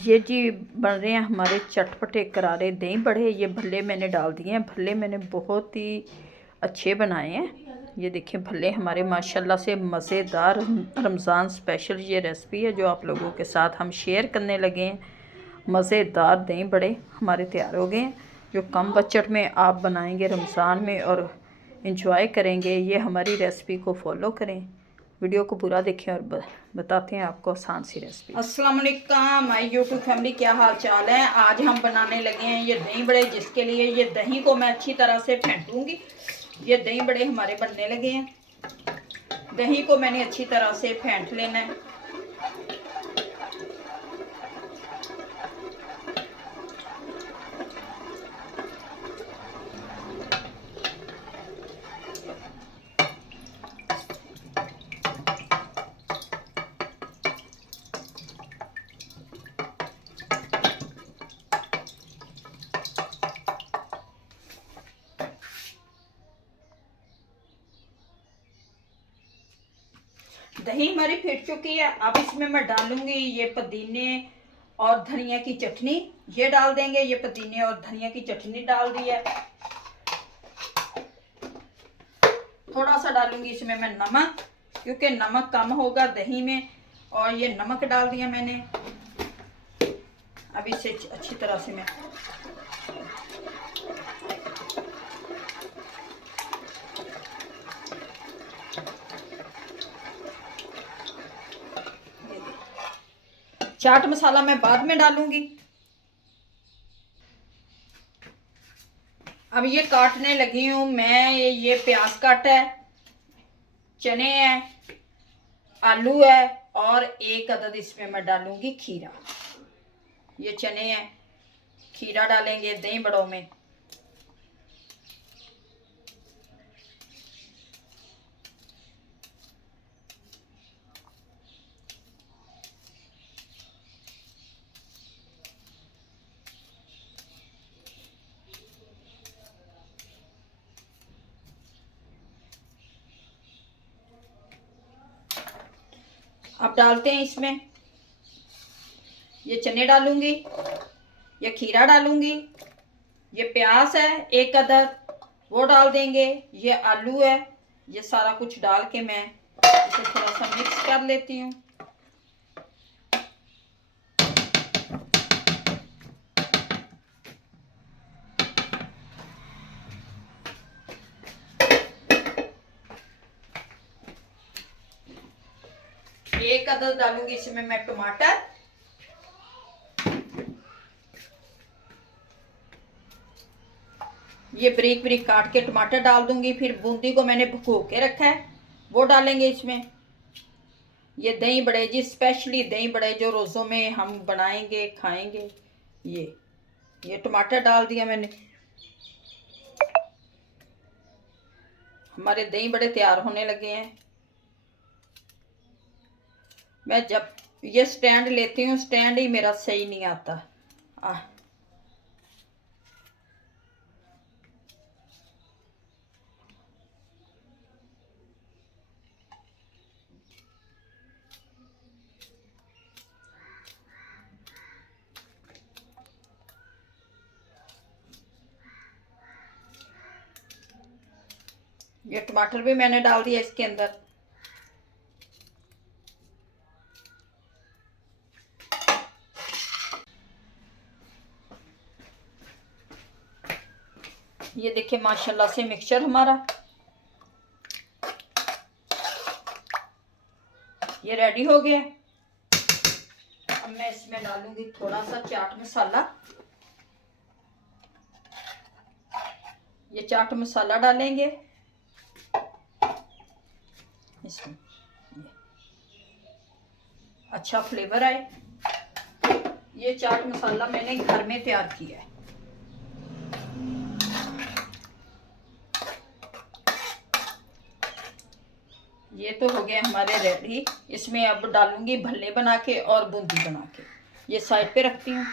ये जी बन रहे हैं हमारे चटपटे करारे दही बड़े। ये भल्ले मैंने डाल दिए हैं। भल्ले मैंने बहुत ही अच्छे बनाए हैं। ये देखिए भल्ले हमारे माशाल्लाह से मज़ेदार रमज़ान स्पेशल ये रेसिपी है जो आप लोगों के साथ हम शेयर करने लगे हैं। मज़ेदार दही बड़े हमारे तैयार हो गए हैं जो कम बजट में आप बनाएंगे रमज़ान में और इंजॉय करेंगे। ये हमारी रेसिपी को फॉलो करें, वीडियो को पूरा देखें और बताते हैं आपको आसान सी रेसिपी। अस्सलाम वालेकुम माय यूट्यूब फैमिली, क्या हाल चाल है। आज हम बनाने लगे हैं ये दही बड़े, जिसके लिए ये दही को मैं अच्छी तरह से फेंटूंगी। ये दही बड़े हमारे बनने लगे हैं। दही को मैंने अच्छी तरह से फेंट लेना है। दही हमारी फिट चुकी है। अब इसमें मैं डालूंगी ये पुदीने और धनिया की चटनी। ये डाल देंगे, ये पुदीने और धनिया की चटनी डाल दी है। थोड़ा सा डालूंगी इसमें मैं नमक, क्योंकि नमक कम होगा दही में, और ये नमक डाल दिया मैंने। अब इसे अच्छी तरह से मैं चाट मसाला मैं बाद में डालूंगी। अब ये काटने लगी हूं मैं। ये प्याज काटा है, चने हैं, आलू है, और एक अदद इसमें मैं डालूंगी खीरा। ये चने हैं, खीरा डालेंगे दही बड़ों में। अब डालते हैं इसमें ये चने डालूंगी, ये खीरा डालूंगी, ये प्याज है एक अदद वो डाल देंगे, ये आलू है। ये सारा कुछ डाल के मैं इसे थोड़ा सा मिक्स कर लेती हूँ। एक अदद डालूंगी इसमें मैं टमाटर, ये बारीक बारीक काट के टमाटर डाल दूंगी। फिर बूंदी को मैंने भिगो के रखा है वो डालेंगे इसमें। ये दही बड़े जी स्पेशली दही बड़े जो रोज़ों में हम बनाएंगे खाएंगे। ये टमाटर डाल दिया मैंने। हमारे दही बड़े तैयार होने लगे हैं। मैं जब ये स्टैंड लेती हूँ, स्टैंड ही मेरा सही नहीं आता। ये टमाटर भी मैंने डाल दिया इसके अंदर। ये देखिए माशाल्लाह से मिक्सचर हमारा ये रेडी हो गया। अब मैं इसमें डालूंगी थोड़ा सा चाट मसाला। ये चाट मसाला डालेंगे इसमें, अच्छा फ्लेवर आए। ये चाट मसाला मैंने घर में तैयार किया है। ये तो हो गया हमारे रेडी। इसमें अब डालूंगी भल्ले बना के और बूंदी बना के। ये साइड पे रखती हूँ।